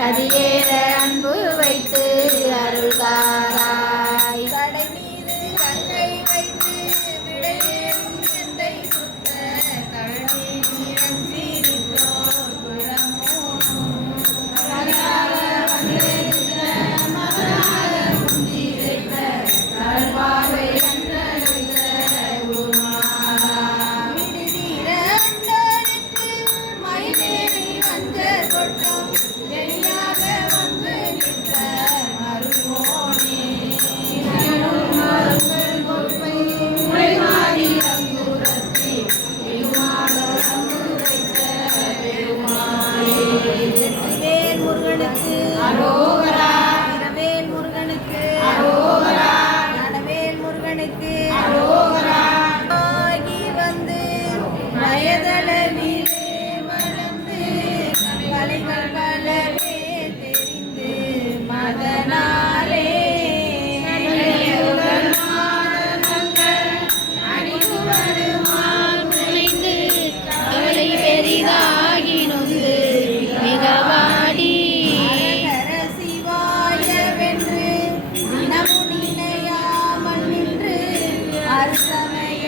தந்து கதியேற அன்பு வைத்து السميع